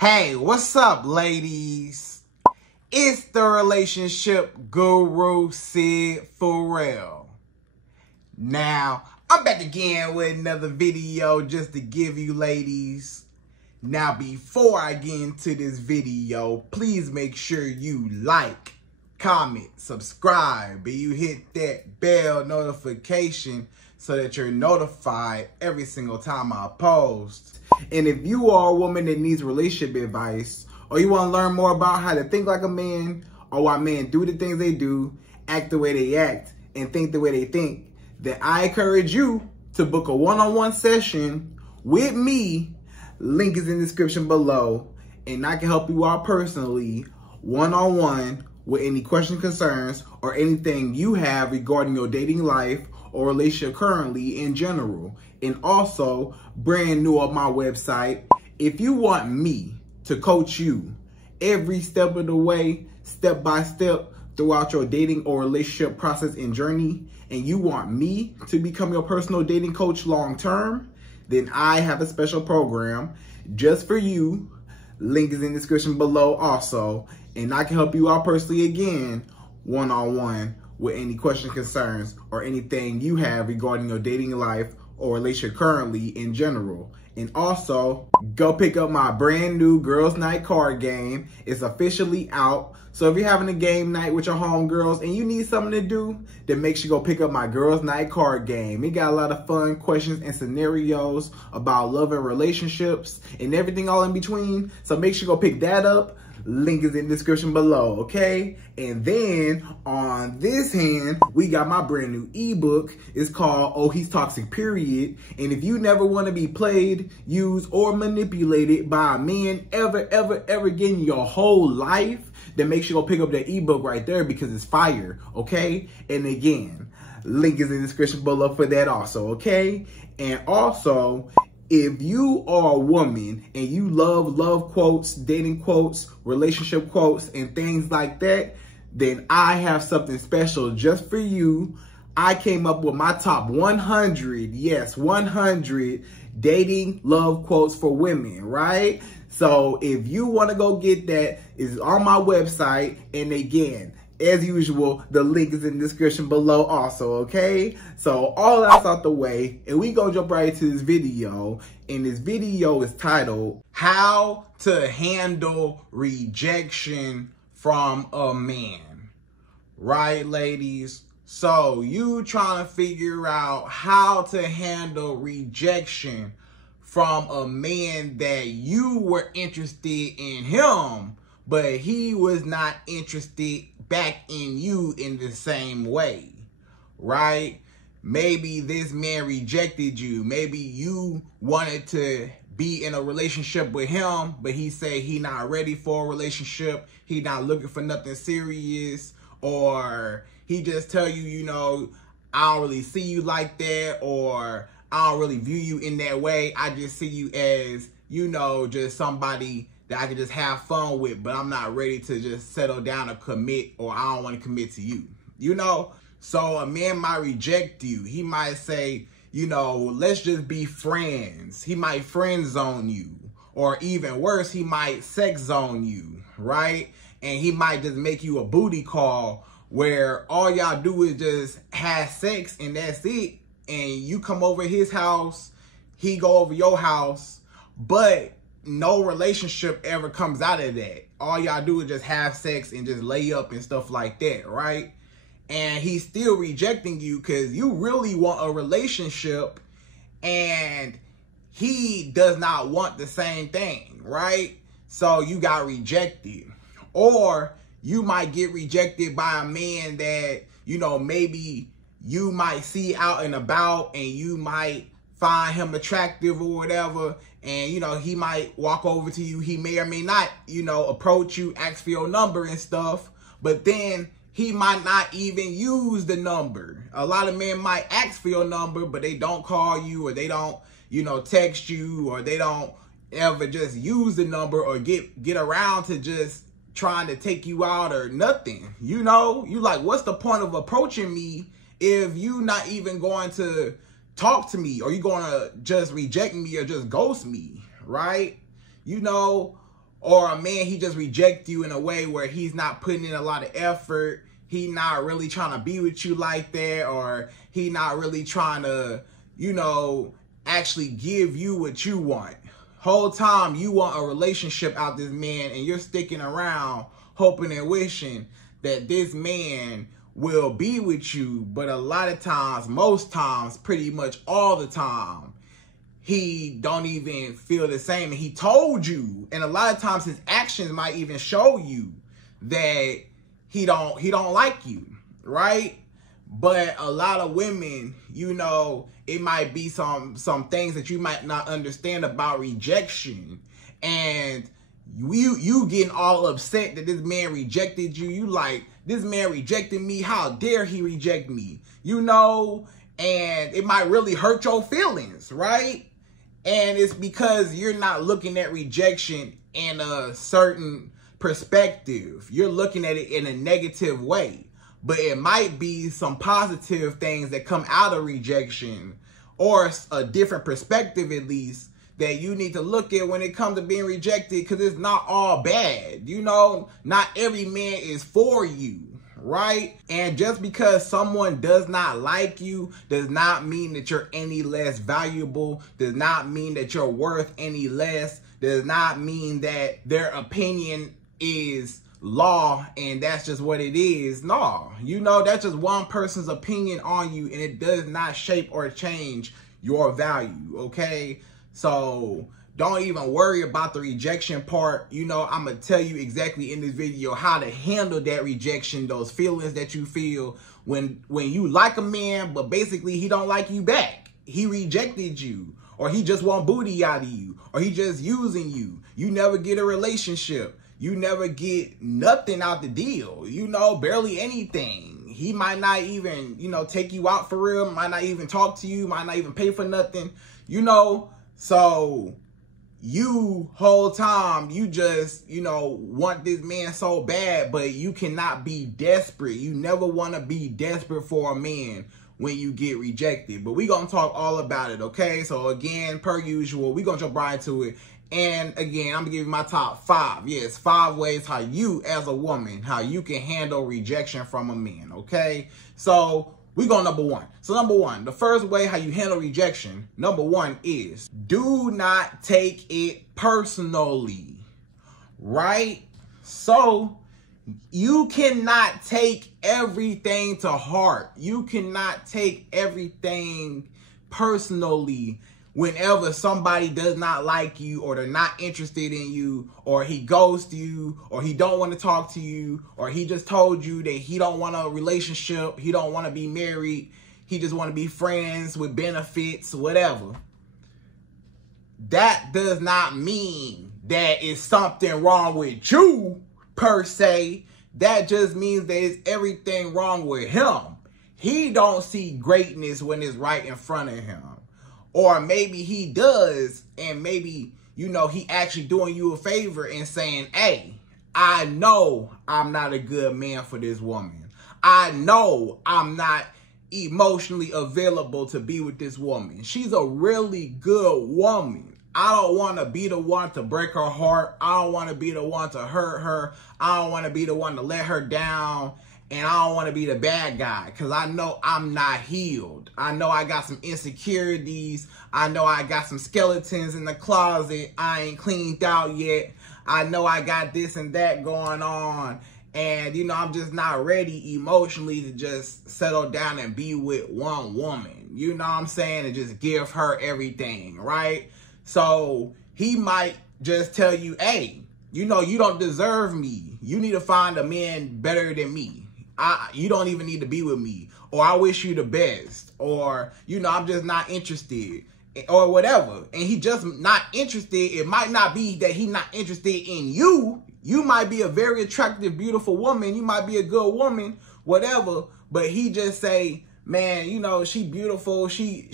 Hey, what's up, ladies? It's the relationship guru, Sydd Ferrell. Now, I'm back again with another video just to give you ladies. Now, before I get into this video, please make sure you like, comment, subscribe, and you hit that bell notification so that you're notified every single time I post. And if you are a woman that needs relationship advice, or you want to learn more about how to think like a man, or why men do the things they do, act the way they act, and think the way they think, then I encourage you to book a one-on-one session with me. Link is in the description below, and I can help you out personally, one-on-one, with any questions, concerns, or anything you have regarding your dating life or relationship currently in general. And also, brand new on my website, if you want me to coach you every step of the way, step by step, throughout your dating or relationship process and journey, and you want me to become your personal dating coach long term, then I have a special program just for you. Link is in the description below also, and I can help you out personally again, one-on-one, with any questions, concerns, or anything you have regarding your dating life or relationship currently in general. And also, go pick up my brand new Girls Night card game. It's officially out. So if you're having a game night with your homegirls and you need something to do, then make sure you go pick up my Girls Night card game. It got a lot of fun questions and scenarios about love and relationships and everything all in between. So make sure you go pick that up. Link is in the description below, okay? And then on this hand, we got my brand new ebook. It's called Oh, He's Toxic, Period. And if you never want to be played, used, or manipulated by a man ever again in your whole life, then make sure you go pick up that ebook right there because it's fire, okay? And again, link is in the description below for that also, okay? And also, if you are a woman and you love quotes, dating quotes, relationship quotes, and things like that, then I have something special just for you. I came up with my top 100, yes, 100 dating love quotes for women, right? So if you want to go get that, it's on my website. And again, as usual, the link is in the description below also, okay? So all that's out the way, and we gonna jump right into this video. And this video is titled, How to Handle Rejection from a Man. Right, ladies? So you trying to figure out how to handle rejection from a man that you were interested in him, but he was not interested back in you in the same way, right? Maybe this man rejected you. Maybe you wanted to be in a relationship with him, but he said he not ready for a relationship. He not looking for nothing serious, or he just tell you, you know, I don't really see you like that, or I don't really view you in that way. I just see you as, you know, just somebody that I can just have fun with, but I'm not ready to just settle down or commit, or I don't want to commit to you, you know? So a man might reject you. He might say, you know, let's just be friends. He might friend zone you, or even worse, he might sex zone you, right? And he might just make you a booty call where all y'all do is just have sex and that's it. And you come over his house, he go over your house, but no relationship ever comes out of that. All y'all do is just have sex and just lay up and stuff like that, right? And he's still rejecting you because you really want a relationship and he does not want the same thing, right? So you got rejected. Or you might get rejected by a man that, you know, maybe you might see out and about and you might find him attractive or whatever, and, you know, he might walk over to you. He may or may not, you know, approach you, ask for your number and stuff, but then he might not even use the number. A lot of men might ask for your number, but they don't call you, or they don't, you know, text you, or they don't ever just use the number or get around to just trying to take you out or nothing. You know, you like, what's the point of approaching me if you not even going to talk to me, or you going to just reject me or just ghost me, right? You know, Or a man, he just reject you in a way where he's not putting in a lot of effort. He not really trying to be with you like that, or he not really trying to, you know, actually give you what you want. Whole time you want a relationship out this man, and you're sticking around hoping and wishing that this man will be with you. But a lot of times, most times, pretty much all the time, he don't even feel the same. And he told you, and a lot of times his actions might even show you that he don't like you, right? But a lot of women, you know, it might be some things that you might not understand about rejection. And you getting all upset that this man rejected you. You like, this man rejected me. How dare he reject me? You know, and it might really hurt your feelings, right? And it's because you're not looking at rejection in a certain perspective. You're looking at it in a negative way. But it might be some positive things that come out of rejection, or a different perspective at least, that you need to look at when it comes to being rejected, because it's not all bad. You know, not every man is for you, right? And just because someone does not like you does not mean that you're any less valuable, does not mean that you're worth any less, does not mean that their opinion is law and that's just what it is. No, you know, that's just one person's opinion on you, and it does not shape or change your value, okay? So don't even worry about the rejection part. You know, I'm going to tell you exactly in this video how to handle that rejection, those feelings that you feel when you like a man, but basically he don't like you back. He rejected you, or he just want booty out of you, or he just using you. You never get a relationship. You never get nothing out the deal, you know, barely anything. He might not even, you know, take you out for real, might not even talk to you, might not even pay for nothing, you know. So you whole time, you just, you know, want this man so bad, but you cannot be desperate. You never want to be desperate for a man when you get rejected. But we going to talk all about it, okay? So again, per usual, we going to jump right into it. And again, I'm going to give you my top 5. Yes, 5 ways how you, as a woman, how you can handle rejection from a man, okay? So we go number 1. So number 1, the first way how you handle rejection, number 1 is do not take it personally, right? So you cannot take everything to heart. You cannot take everything personally whenever somebody does not like you, or they're not interested in you, or he ghosts you, or he don't want to talk to you, or he just told you that he don't want a relationship, he don't want to be married, he just want to be friends with benefits, whatever. That does not mean that it's something wrong with you, per se. That just means that it's everything wrong with him. He don't see greatness when it's right in front of him. Or maybe he does, and maybe, you know, he actually doing you a favor and saying, hey, I know I'm not a good man for this woman. I know I'm not emotionally available to be with this woman. She's a really good woman. I don't want to be the one to break her heart. I don't want to be the one to hurt her. I don't want to be the one to let her down. And I don't want to be the bad guy, because I know I'm not healed. I know I got some insecurities. I know I got some skeletons in the closet I ain't cleaned out yet. I know I got this and that going on. And, you know, I'm just not ready emotionally to just settle down and be with one woman. You know what I'm saying? And just give her everything, right? So he might just tell you, hey, you know, you don't deserve me. You need to find a man better than me. You don't even need to be with me, or I wish you the best, or, you know, I'm just not interested, or whatever. And he just not interested. It might not be that he's not interested in you. You might be a very attractive, beautiful woman. You might be a good woman, whatever. But he just say, man, you know, she beautiful. She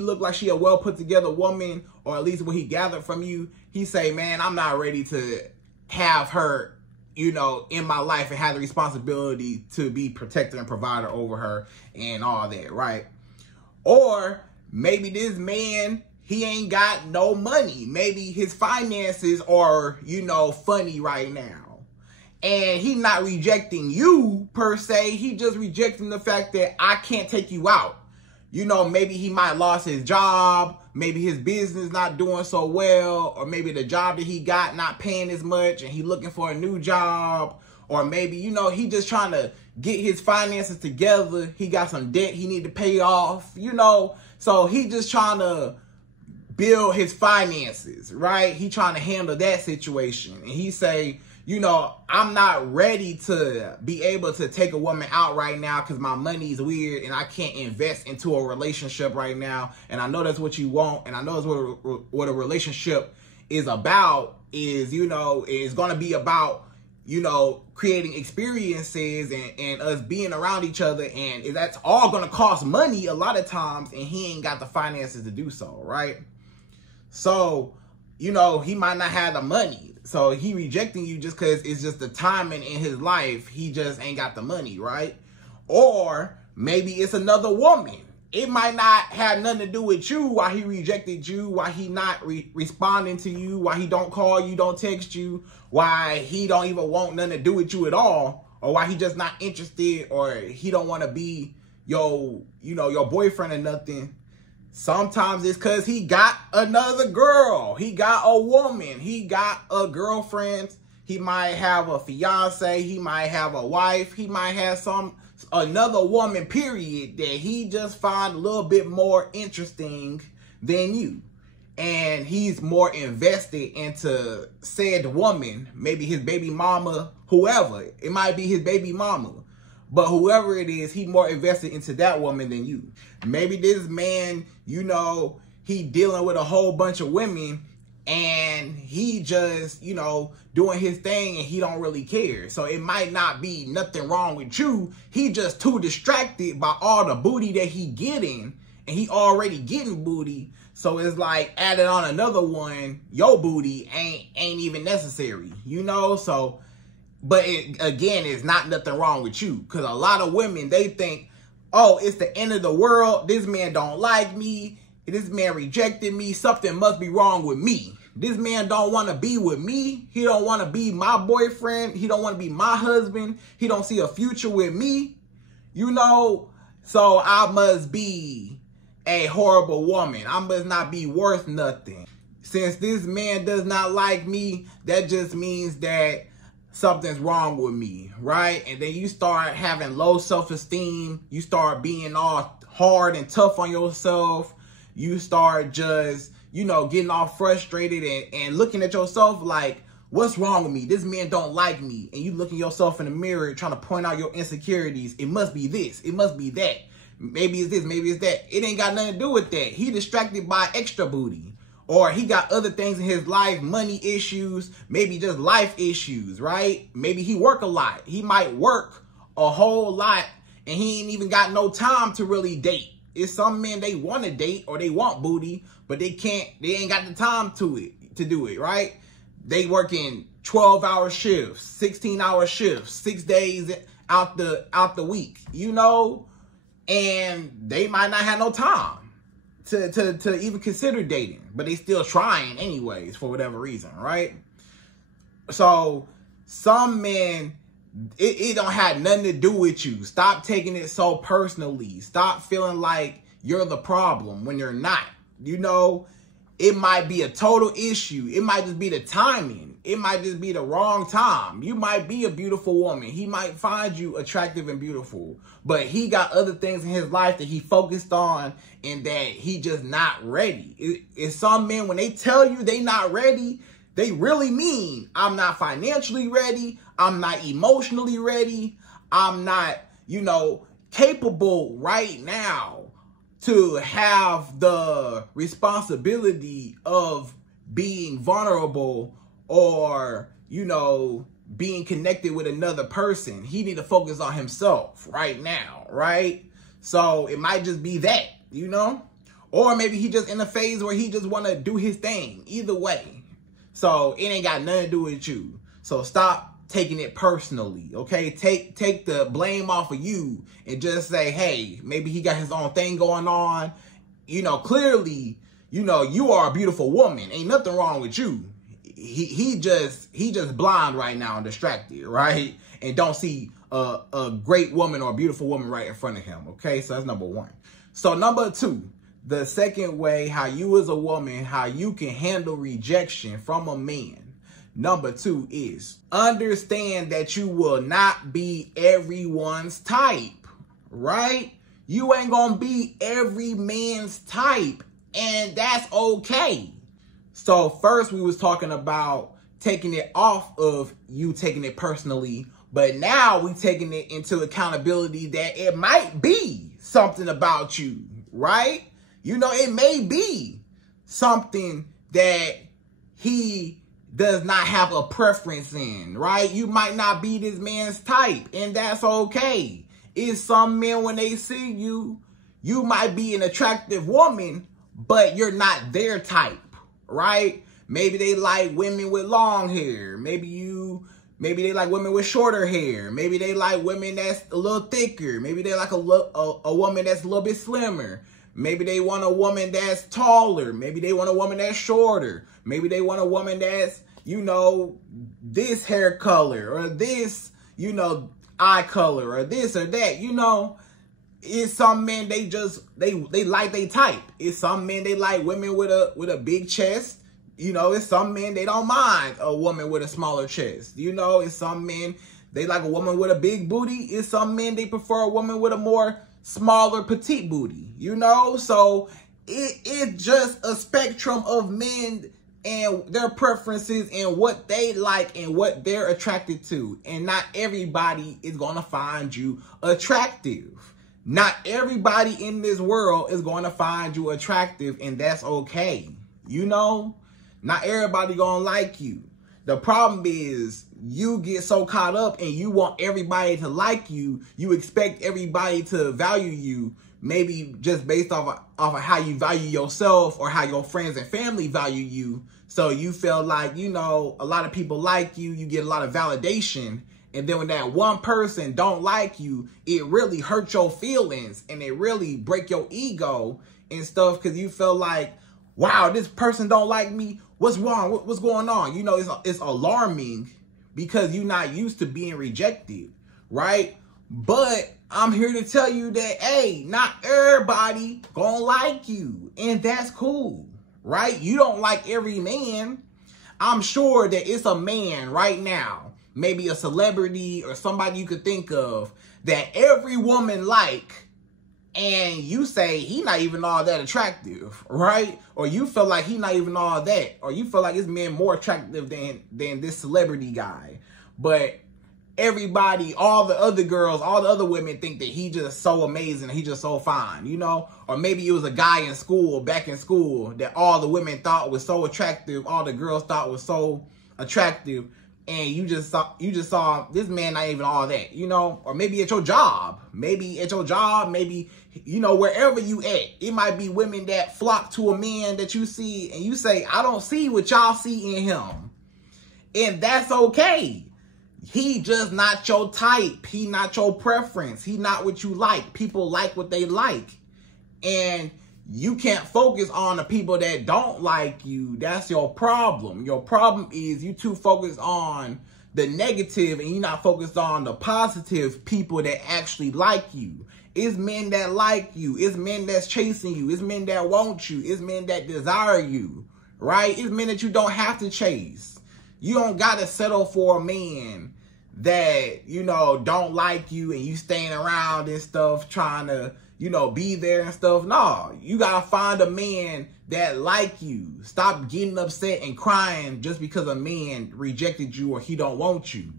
looked like she a well put together woman, or at least what he gathered from you. He say, man, I'm not ready to have her, you know, in my life and have the responsibility to be protector and provider over her and all that, right? Or maybe this man, he ain't got no money. Maybe his finances are, funny right now. And he not rejecting you per se. He just rejecting the fact that I can't take you out. Maybe he might lost his job. Maybe his business not doing so well. Or maybe the job that he got not paying as much and he looking for a new job. Or maybe, he just trying to get his finances together. He got some debt he need to pay off, So he just trying to build his finances, right? He trying to handle that situation. And he say, I'm not ready to be able to take a woman out right now because my money's weird and I can't invest into a relationship right now. And I know that's what you want. And I know that's what a relationship is about is, is going to be about, creating experiences and us being around each other. And that's all going to cost money a lot of times. And he ain't got the finances to do so, right? So, he might not have the money. So he rejecting you just because it's just the timing in his life. He just ain't got the money, right? Or maybe it's another woman. It might not have nothing to do with you, why he rejected you, why he not responding to you, why he don't call you, don't text you, why he don't even want nothing to do with you at all, or why he just not interested, or he don't want to be your boyfriend or nothing. Sometimes it's because he got another girl. He got a woman. He got a girlfriend. He might have a fiance. He might have a wife. He might have another woman, period, that he just find a little bit more interesting than you. And he's more invested into said woman, maybe his baby mama, whoever. It might be his baby mama. But whoever it is, he more invested into that woman than you. Maybe this man, he dealing with a whole bunch of women and he just, doing his thing and he don't really care. So it might not be nothing wrong with you. He just too distracted by all the booty that he getting, and he already getting booty. So it's like adding on another one, your booty ain't even necessary, So, but again, it's not nothing wrong with you. Because a lot of women, they think, oh, it's the end of the world. This man don't like me. This man rejected me. Something must be wrong with me. This man don't want to be with me. He don't want to be my boyfriend. He don't want to be my husband. He don't see a future with me. So I must be a horrible woman. I must not be worth nothing. Since this man does not like me, that just means that something's wrong with me, right? And then you start having low self-esteem. You start being all hard and tough on yourself. You start just, getting all frustrated and looking at yourself like, what's wrong with me? This man don't like me. And you looking yourself in the mirror trying to point out your insecurities. It must be this. It must be that. Maybe it's this. Maybe it's that. It ain't got nothing to do with that. He distracted by extra booty. Or he got other things in his life, money issues, maybe just life issues, right? Maybe he work a lot. He might work a whole lot and he ain't even got no time to really date. It's some men, they want to date or they want booty, but they ain't got the time to do it, right? They working 12-hour shifts, 16-hour shifts, 6 days out the week, and they might not have no time to even consider dating, but they still trying anyways for whatever reason, right? So some men, it don't have nothing to do with you. Stop taking it so personally. Stop feeling like you're the problem when you're not. It might be a total issue. It might just be the timing. It might just be the wrong time. You might be a beautiful woman. He might find you attractive and beautiful, but he got other things in his life that he focused on and that he just not ready. It's some men, when they tell you they not ready, they really mean, I'm not financially ready. I'm not emotionally ready. I'm not, capable right now to have the responsibility of being vulnerable or, being connected with another person. He need to focus on himself right now, right? So it might just be that, or maybe he just in a phase where he just want to do his thing. Either way. So it ain't got nothing to do with you. So stop taking it personally, okay? Take the blame off of you and just say, hey, maybe he got his own thing going on. Clearly, you know, you are a beautiful woman. Ain't nothing wrong with you. He just blind right now and distracted, right? And don't see a great woman or a beautiful woman right in front of him, okay? So that's number one. So number two, the second way how you as a woman, how you can handle rejection from a man. Number two is understand that you will not be everyone's type, right? You ain't gonna be every man's type, and that's okay. So first we was talking about taking it off of you taking it personally, but now we taking it into accountability that it might be something about you, right? You know, it may be something that he does not have a preference in, right? You might not be this man's type, and that's okay. It's some men, when they see you, you might be an attractive woman, but you're not their type, right? Maybe they like women with long hair. Maybe they like women with shorter hair. Maybe they like women that's a little thicker. Maybe they like a woman that's a little bit slimmer. Maybe they want a woman that's taller. Maybe they want a woman that's shorter. Maybe they want a woman that's, you know, this hair color or this, you know, eye color or this or that. You know, it's some men they like they type. It's some men they like women with a big chest. You know, it's some men they don't mind a woman with a smaller chest. You know, it's some men they like a woman with a big booty. It's some men they prefer a woman with a more smaller petite booty. You know, so it's just a spectrum of men and their preferences and what they like and what they're attracted to. And not everybody is going to find you attractive. Not everybody in this world is going to find you attractive, and that's okay. You know, not everybody going to like you. The problem is you get so caught up and you want everybody to like you. You expect everybody to value you, maybe just based off of how you value yourself or how your friends and family value you. So you feel like, you know, a lot of people like you, you get a lot of validation. And then when that one person don't like you, it really hurts your feelings and it really break your ego and stuff, because you feel like, wow, this person don't like me. What's wrong? What's going on? You know, it's alarming because you're not used to being rejected, right? But I'm here to tell you that, hey, not everybody gonna like you, and that's cool, right? You don't like every man. I'm sure that it's a man right now, maybe a celebrity or somebody you could think of, that every woman like, and you say he not even all that attractive, right? Or you feel like he not even all that, or you feel like this man more attractive than this celebrity guy. But everybody, all the other girls, all the other women think that he just so amazing, he just so fine, you know? Or maybe it was a guy in school, back in school, that all the women thought was so attractive, all the girls thought was so attractive, and you just saw this man not even all that, you know? Or maybe at your job, maybe, you know, wherever you at, it might be women that flock to a man that you see, and you say, I don't see what y'all see in him. And that's okay. He just not your type. He not your preference. He not what you like. People like what they like. And you can't focus on the people that don't like you. That's your problem. Your problem is you too focused on the negative and you're not focused on the positive people that actually like you. It's men that like you. It's men that's chasing you. It's men that want you. It's men that desire you, right? It's men that you don't have to chase. You don't got to settle for a man that, you know, don't like you and you staying around and stuff trying to, you know, be there and stuff. No, you got to find a man that like you. Stop getting upset and crying just because a man rejected you or he don't want you.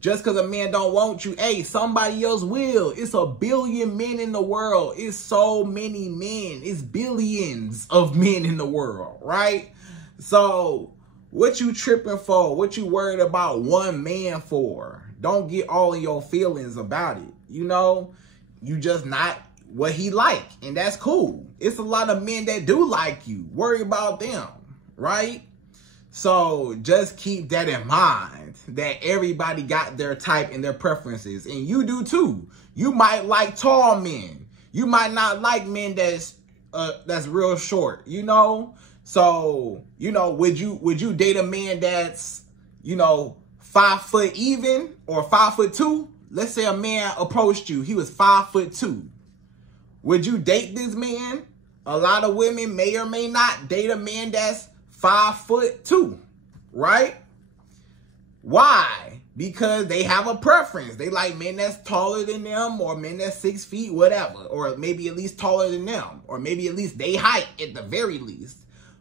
Just because a man don't want you, hey, somebody else will. It's a billion men in the world. It's so many men. It's billions of men in the world, right? So what you tripping for? What you worried about one man for? Don't get all of your feelings about it. You know, you just not what he like, and that's cool. It's a lot of men that do like you. Worry about them, right? So just keep that in mind, that everybody got their type and their preferences, and you do too. You might like tall men. You might not like men that's that's real short, you know? So, you know, would you date a man that's, you know, 5 foot even or 5'2"? Let's say a man approached you, he was 5'2". Would you date this man? A lot of women may or may not date a man that's 5'2", right? Why? Because they have a preference. They like men that's taller than them, or men that's 6 feet, whatever, or maybe at least taller than them, or maybe at least they height at the very least.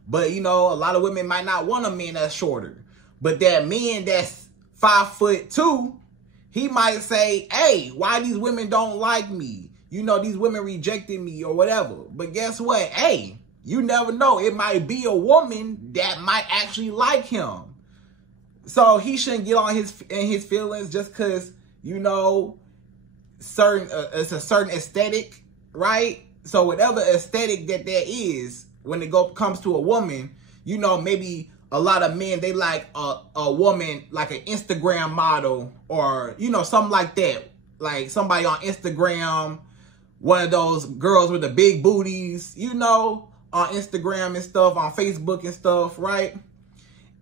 But, you know, a lot of women might not want a man that's shorter. But that man that's 5'2", he might say, hey, why these women don't like me? You know, these women rejected me or whatever. But guess what? Hey, you never know. It might be a woman that might actually like him. So he shouldn't get on his feelings just because, you know, it's a certain aesthetic, right? So whatever aesthetic that there is, when it comes to a woman, you know, maybe a lot of men, they like a woman like an Instagram model, or, you know, something like that. Like somebody on Instagram, one of those girls with the big booties, you know, on Instagram and stuff, on Facebook and stuff, right?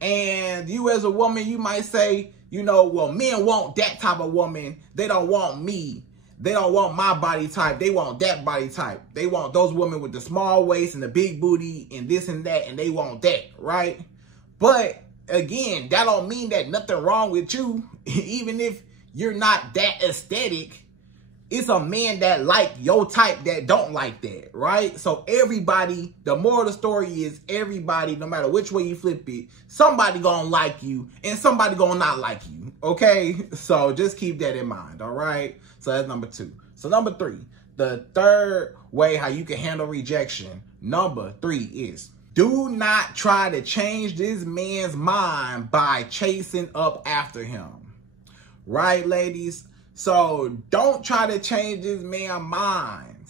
And you as a woman, you might say, you know, well, men want that type of woman. They don't want me. They don't want my body type. They want that body type. They want those women with the small waist and the big booty and this and that, and they want that, right? But again, that don't mean that nothing wrong with you. Even if you're not that aesthetic, it's a man that like your type that don't like that, right? So everybody, the moral of the story is everybody, no matter which way you flip it, somebody gonna like you and somebody gonna not like you, okay? So just keep that in mind, all right? So that's number 2. So number 3, the third way how you can handle rejection, number 3 is, do not try to change this man's mind by chasing up after him, right, ladies? So don't try to change this man's mind.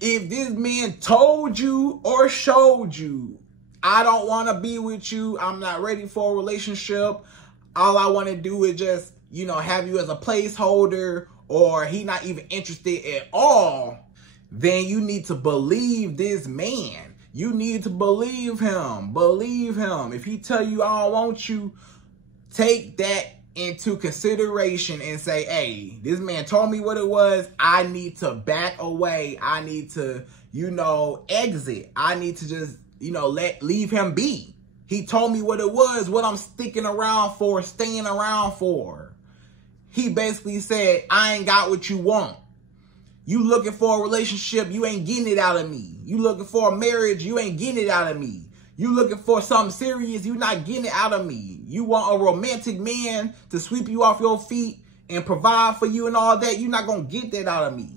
If this man told you or showed you, I don't want to be with you, I'm not ready for a relationship, all I want to do is just, you know, have you as a placeholder, or he not even interested at all, then you need to believe this man. You need to believe him. Believe him. If he tell you I don't want you, take that into consideration and say, hey, this man told me what it was. I need to back away. I need to, you know, exit. I need to just, you know, leave him be. He told me what it was, what I'm sticking around for, staying around for. He basically said, I ain't got what you want. You looking for a relationship, you ain't getting it out of me. You looking for a marriage, you ain't getting it out of me. You looking for something serious, you not getting it out of me. You want a romantic man to sweep you off your feet and provide for you and all that, you're not going to get that out of me,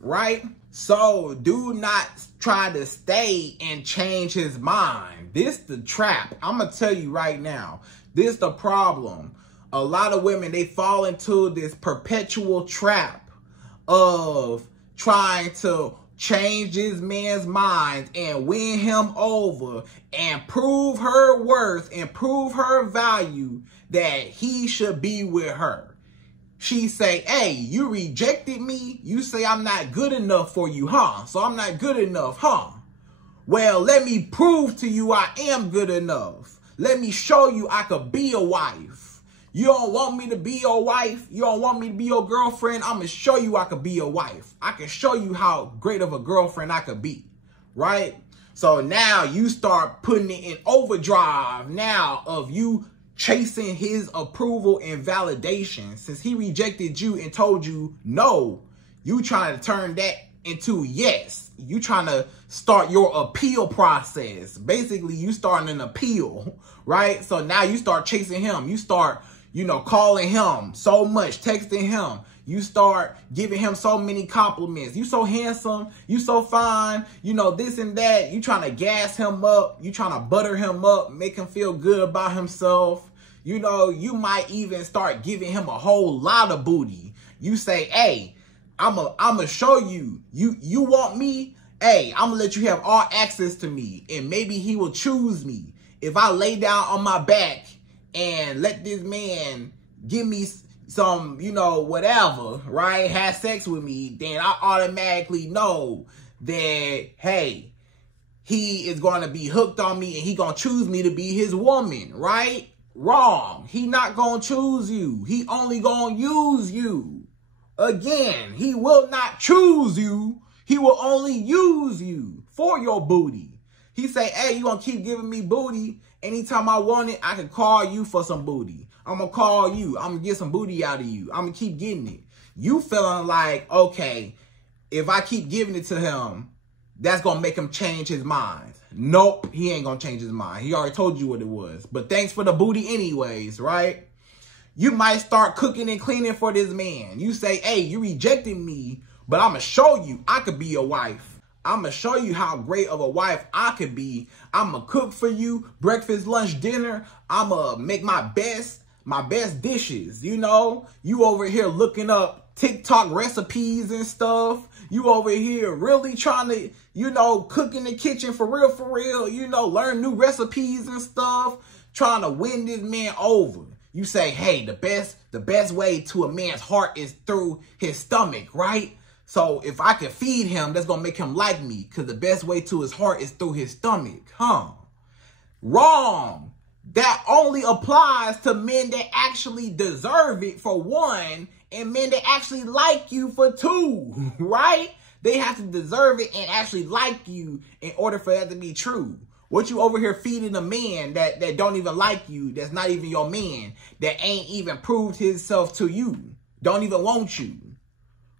right? So do not try to stay and change his mind. This the trap. I'm going to tell you right now, this the problem. A lot of women, they fall into this perpetual trap of trying to change this man's mind and win him over and prove her worth and prove her value that he should be with her. She say, hey, you rejected me. You say I'm not good enough for you, huh? So I'm not good enough, huh? Well, let me prove to you I am good enough. Let me show you I could be a wife. You don't want me to be your wife? You don't want me to be your girlfriend? I'm going to show you I could be your wife. I can show you how great of a girlfriend I could be, right? So now you start putting it in overdrive now of you chasing his approval and validation. Since he rejected you and told you no, you trying to turn that into yes. You trying to start your appeal process. Basically, you starting an appeal, right? So now you start chasing him. You start, you know, calling him so much, texting him. You start giving him so many compliments. You so handsome. You so fine. You know, this and that. You trying to gas him up. You trying to butter him up, make him feel good about himself. You know, you might even start giving him a whole lot of booty. You say, hey, I'm gonna show you. You want me? Hey, I'm gonna let you have all access to me. And maybe he will choose me. If I lay down on my back and let this man give me some, you know, whatever, right? Have sex with me, then I automatically know that, hey, he is going to be hooked on me and he going to choose me to be his woman, right? Wrong. He not going to choose you. He only going to use you. Again, he will not choose you. He will only use you for your booty. He say, hey, you going to keep giving me booty. Anytime I want it, I can call you for some booty. I'm going to call you. I'm going to get some booty out of you. I'm going to keep getting it. You feeling like, okay, if I keep giving it to him, that's going to make him change his mind. Nope, he ain't going to change his mind. He already told you what it was. But thanks for the booty anyways, right? You might start cooking and cleaning for this man. You say, hey, you rejected me, but I'm going to show you I could be your wife. I'm going to show you how great of a wife I could be. I'm going to cook for you, breakfast, lunch, dinner. I'm going to make my best dishes. You know, you over here looking up TikTok recipes and stuff. You over here really trying to, you know, cook in the kitchen for real, you know, learn new recipes and stuff, trying to win this man over. You say, hey, the best way to a man's heart is through his stomach, right? So if I can feed him, that's going to make him like me, because the best way to his heart is through his stomach, huh? Wrong. That only applies to men that actually deserve it, for one, and men that actually like you, for two, right? They have to deserve it and actually like you in order for that to be true. What you over here feeding a man that don't even like you, that's not even your man, that ain't even proved himself to you, don't even want you.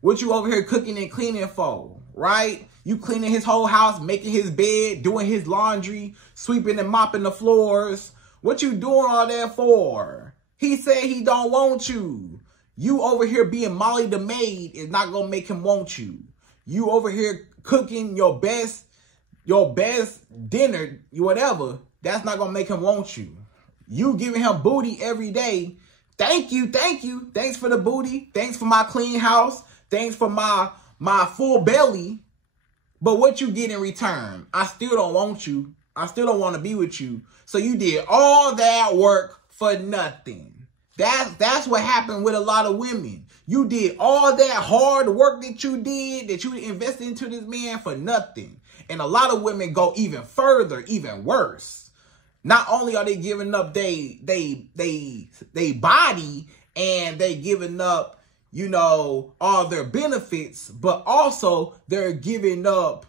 What you over here cooking and cleaning for, right? You cleaning his whole house, making his bed, doing his laundry, sweeping and mopping the floors. What you doing all that for? He said he don't want you. You over here being Molly the maid is not going to make him want you. You over here cooking your best dinner, whatever, that's not going to make him want you. You giving him booty every day. Thank you. Thanks for the booty. Thanks for my clean house. Thanks for my full belly. But what you get in return? I still don't want you. I still don't want to be with you. So you did all that work for nothing. That's what happened with a lot of women. You did all that hard work that you did, that you invested into this man, for nothing. And a lot of women go even further, even worse. Not only are they giving up they body, and they giving up, you know, all their benefits, but also they're giving up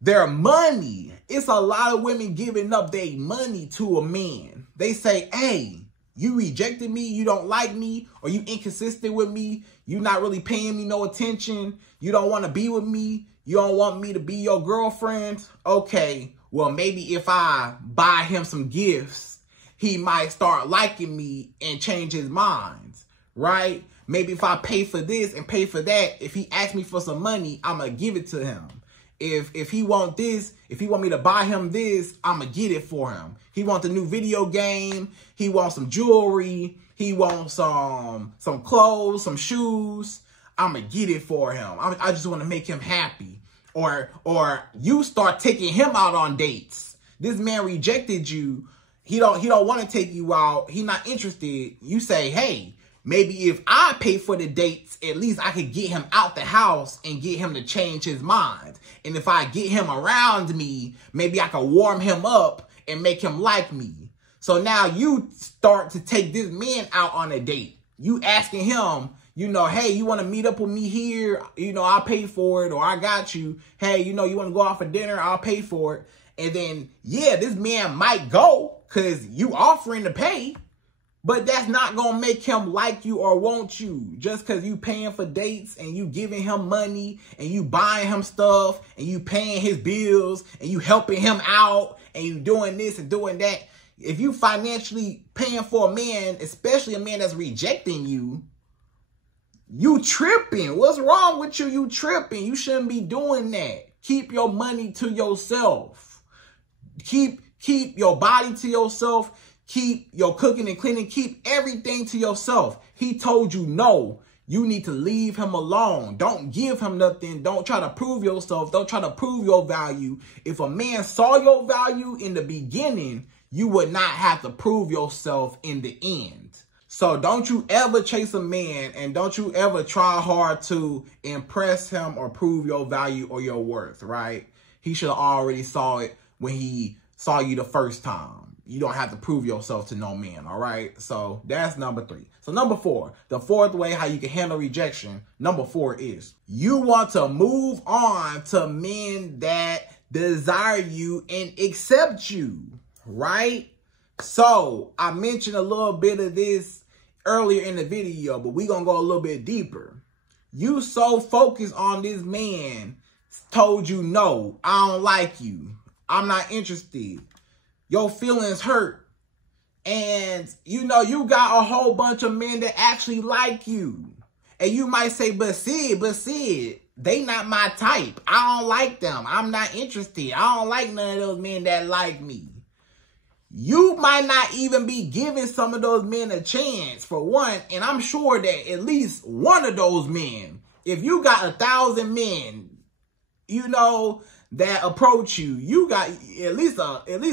their money. It's a lot of women giving up their money to a man. They say, hey, you rejected me, you don't like me, or you inconsistent with me, you not really paying me no attention, you don't want to be with me, you don't want me to be your girlfriend. Okay, well, maybe if I buy him some gifts, he might start liking me and change his mind, right? Maybe if I pay for this and pay for that, if he asks me for some money, I'm going to give it to him. If he want this, if he want me to buy him this, I'm going to get it for him. He wants a new video game. He wants some jewelry. He wants some clothes, some shoes. I'm going to get it for him. I just want to make him happy. Or you start taking him out on dates. This man rejected you. He don't want to take you out. He not interested. You say, hey, maybe if I pay for the dates, at least I could get him out the house and get him to change his mind. And if I get him around me, maybe I can warm him up and make him like me. So now you start to take this man out on a date. You asking him, you know, hey, you want to meet up with me here? You know, I'll pay for it, or I got you. Hey, you know, you want to go out for dinner? I'll pay for it. And then, yeah, this man might go because you offering to pay. But that's not going to make him like you or want you. Just because you paying for dates and you giving him money and you buying him stuff and you paying his bills and you helping him out and you doing this and doing that. If you financially paying for a man, especially a man that's rejecting you, you tripping. What's wrong with you? You tripping. You shouldn't be doing that. Keep your money to yourself. Keep your body to yourself. Keep your cooking and cleaning. Keep everything to yourself. He told you no. You need to leave him alone. Don't give him nothing. Don't try to prove yourself. Don't try to prove your value. If a man saw your value in the beginning, you would not have to prove yourself in the end. So don't you ever chase a man, and don't you ever try hard to impress him or prove your value or your worth, right? He should have already saw it when he saw you the first time. You don't have to prove yourself to no man, all right? So that's number 3. So number 4, the fourth way how you can handle rejection, number 4 is you want to move on to men that desire you and accept you, right? So I mentioned a little bit of this earlier in the video, but we're going to go a little bit deeper. You so focused on this man told you, no, I don't like you. I'm not interested. Your feelings hurt. And, you know, you got a whole bunch of men that actually like you. And you might say, but Sydd, they not my type. I don't like them. I'm not interested. I don't like none of those men that like me. You might not even be giving some of those men a chance, for one. And I'm sure that at least one of those men, if you got 1,000 men, you know, that approach you, you got at least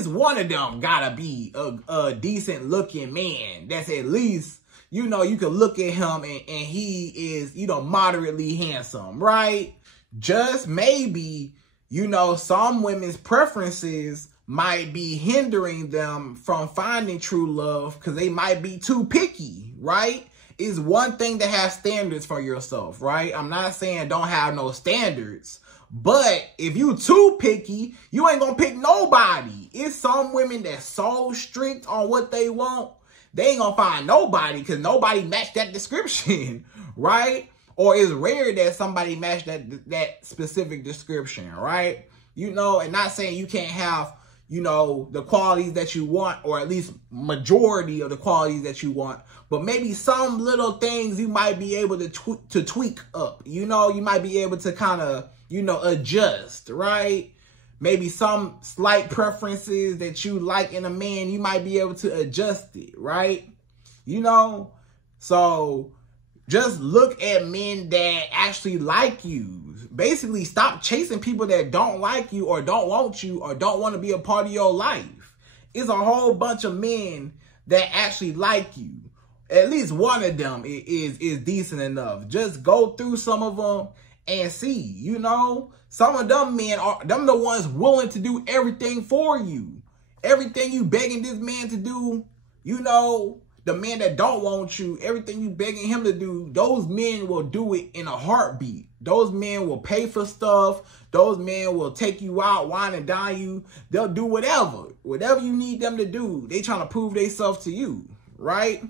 one of them gotta be a decent looking man. That's at least, you know, you can look at him and he is, you know, moderately handsome, right? Just maybe, you know, some women's preferences might be hindering them from finding true love because they might be too picky, right? It's one thing to have standards for yourself, right? I'm not saying don't have no standards, but if you too picky, you ain't gonna pick nobody. It's some women that's so strict on what they want, they ain't gonna find nobody because nobody matched that description, right? Or it's rare that somebody matched that specific description, right? You know, and not saying you can't have, you know, the qualities that you want, or at least majority of the qualities that you want, but maybe some little things you might be able to tweak up. You know, you might be able to kind of, you know, adjust, right? Maybe some slight preferences that you like in a man, you might be able to adjust it, right? You know, so just look at men that actually like you. Basically, stop chasing people that don't like you or don't want you or don't want to be a part of your life. It's a whole bunch of men that actually like you. At least one of them is decent enough. Just go through some of them and see, you know. Some of them men are the ones willing to do everything for you. Everything you begging this man to do, you know, the man that don't want you, everything you begging him to do, those men will do it in a heartbeat. Those men will pay for stuff. Those men will take you out, wine and dine you. They'll do whatever. Whatever you need them to do. They trying to prove themselves to you, right?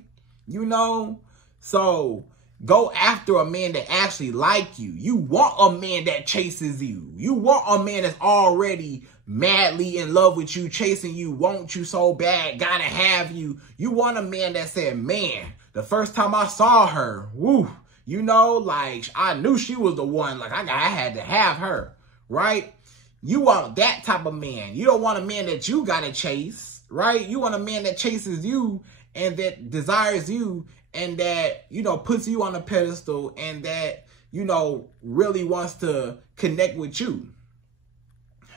You know? So go after a man that actually like you. You want a man that chases you. You want a man that's already madly in love with you, chasing you, want you so bad, gotta have you. You want a man that said, man, the first time I saw her, woo, you know, like, I knew she was the one. Like, I had to have her, right? You want that type of man. You don't want a man that you gotta chase, right? You want a man that chases you and that desires you and that, you know, puts you on a pedestal and that, you know, really wants to connect with you.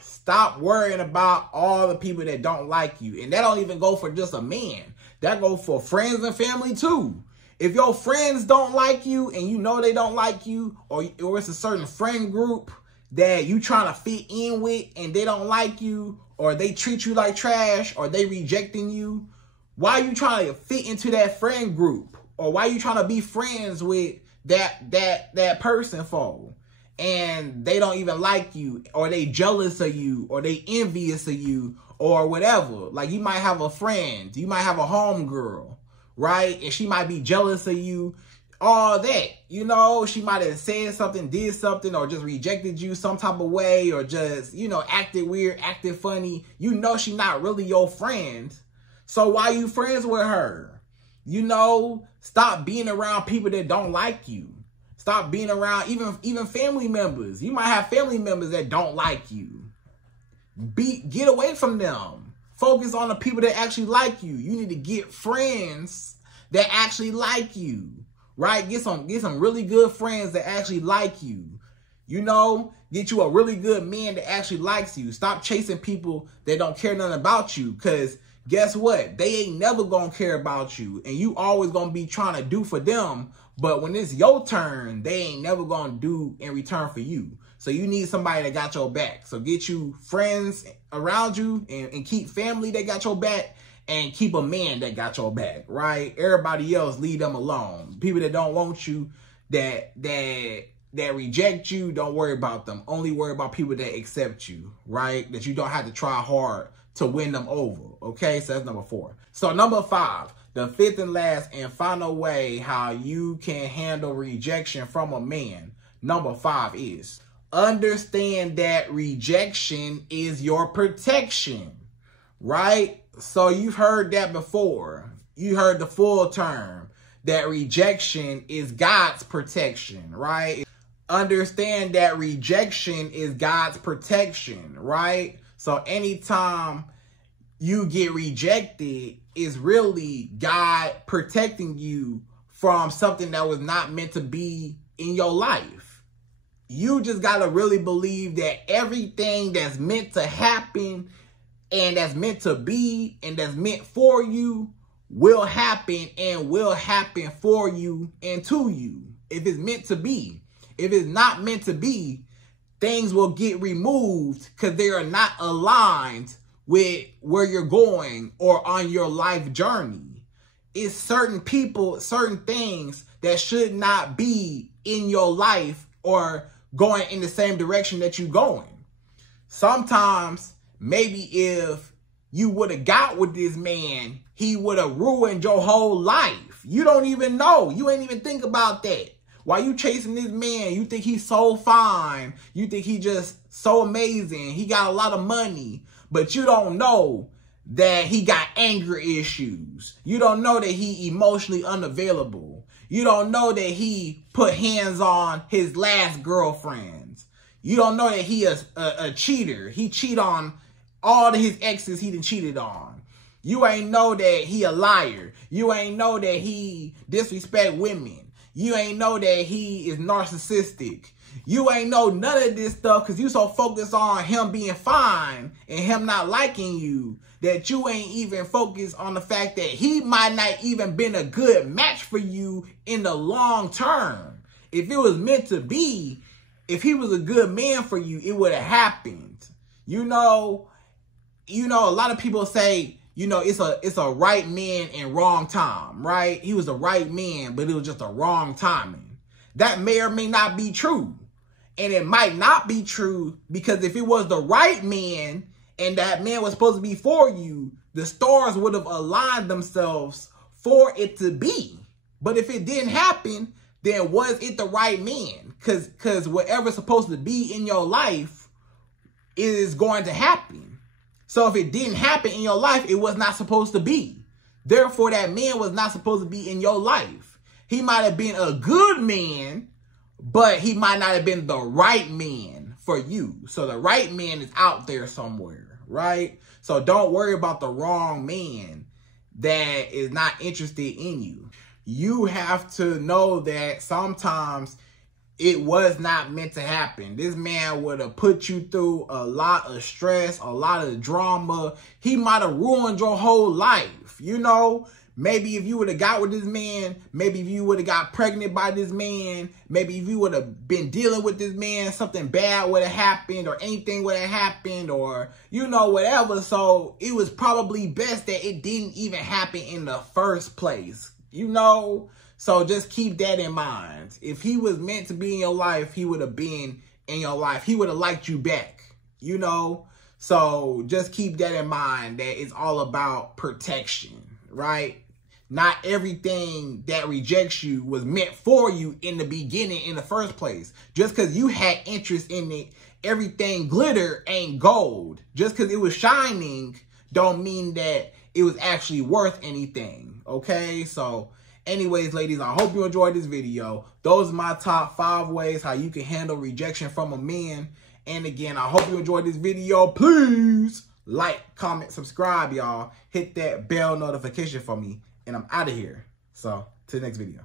Stop worrying about all the people that don't like you. And that don't even go for just a man. That go for friends and family too. If your friends don't like you and you know they don't like you, or it's a certain friend group that you trying to fit in with and they don't like you, or they treat you like trash, or they rejecting you, why are you trying to fit into that friend group? Or why are you trying to be friends with that person for? And they don't even like you, or they jealous of you, or they envious of you, or whatever. Like, you might have a friend, you might have a homegirl, right? And she might be jealous of you, all that. You know, she might have said something, did something, or just rejected you some type of way, or just, you know, acted weird, acted funny. You know she not really your friend. So why you friends with her? You know, stop being around people that don't like you. Stop being around even family members. You might have family members that don't like you. Get away from them. Focus on the people that actually like you. You need to get friends that actually like you, right? Get some really good friends that actually like you. You know, get you a really good man that actually likes you. Stop chasing people that don't care nothing about you, because guess what? They ain't never gonna care about you, and you always gonna be trying to do for them. But when it's your turn, they ain't never gonna do in return for you. So you need somebody that got your back. So get you friends around you and keep family that got your back, and keep a man that got your back, right? Everybody else, leave them alone. People that don't want you, that reject you, don't worry about them. Only worry about people that accept you, right? That you don't have to try hard to win them over, okay? So that's number 4. So number 5, the 5th and last and final way how you can handle rejection from a man. Number 5 is understand that rejection is your protection, right? So you've heard that before. You heard the full term, that rejection is God's protection, right? Understand that rejection is God's protection, right? So anytime you get rejected, it's really God protecting you from something that was not meant to be in your life. You just got to really believe that everything that's meant to happen and that's meant to be and that's meant for you will happen and will happen for you and to you. If it's meant to be. If it's not meant to be, things will get removed because they are not aligned with where you're going or on your life journey. It's certain people, certain things that should not be in your life or going in the same direction that you're going. Sometimes, maybe if you would have got with this man, he would have ruined your whole life. You don't even know. You ain't even think about that. While you chasing this man, you think he's so fine. You think he just so amazing. He got a lot of money. But you don't know that he got anger issues. You don't know that he emotionally unavailable. You don't know that he put hands on his last girlfriends. You don't know that he is a cheater. He cheat on all of his exes he done cheated on. You ain't know that he a liar. You ain't know that he disrespect women. You ain't know that he is narcissistic. You ain't know none of this stuff because you so focused on him being fine and him not liking you that you ain't even focused on the fact that he might not even been a good match for you in the long term. If it was meant to be, if he was a good man for you, it would have happened. You know, a lot of people say, it's a right man and wrong time, right? He was the right man, but it was just a wrong timing. That may or may not be true. And it might not be true because if it was the right man and that man was supposed to be for you, the stars would have aligned themselves for it to be. But if it didn't happen, then was it the right man? Because whatever's supposed to be in your life is going to happen. So if it didn't happen in your life, it was not supposed to be. Therefore, that man was not supposed to be in your life. He might have been a good man, but he might not have been the right man for you. So the right man is out there somewhere, right? So don't worry about the wrong man that is not interested in you. You have to know that sometimes it was not meant to happen. This man would have put you through a lot of stress, a lot of drama. He might have ruined your whole life. Maybe if you would have got with this man, maybe if you would have got pregnant by this man, maybe if you would have been dealing with this man, something bad would have happened or anything would have happened or, whatever. So it was probably best that it didn't even happen in the first place, So just keep that in mind. If he was meant to be in your life, he would have been in your life. He would have liked you back, So just keep that in mind, that it's all about protection, right? Not everything that rejects you was meant for you in the beginning in the first place. Just because you had interest in it, everything glitter ain't gold. Just because it was shining don't mean that it was actually worth anything, okay? So anyways, ladies, I hope you enjoyed this video. Those are my top 5 ways how you can handle rejection from a man. And again, I hope you enjoyed this video. Please like, comment, subscribe, y'all. Hit that bell notification for me. And I'm out of here. So, to the next video.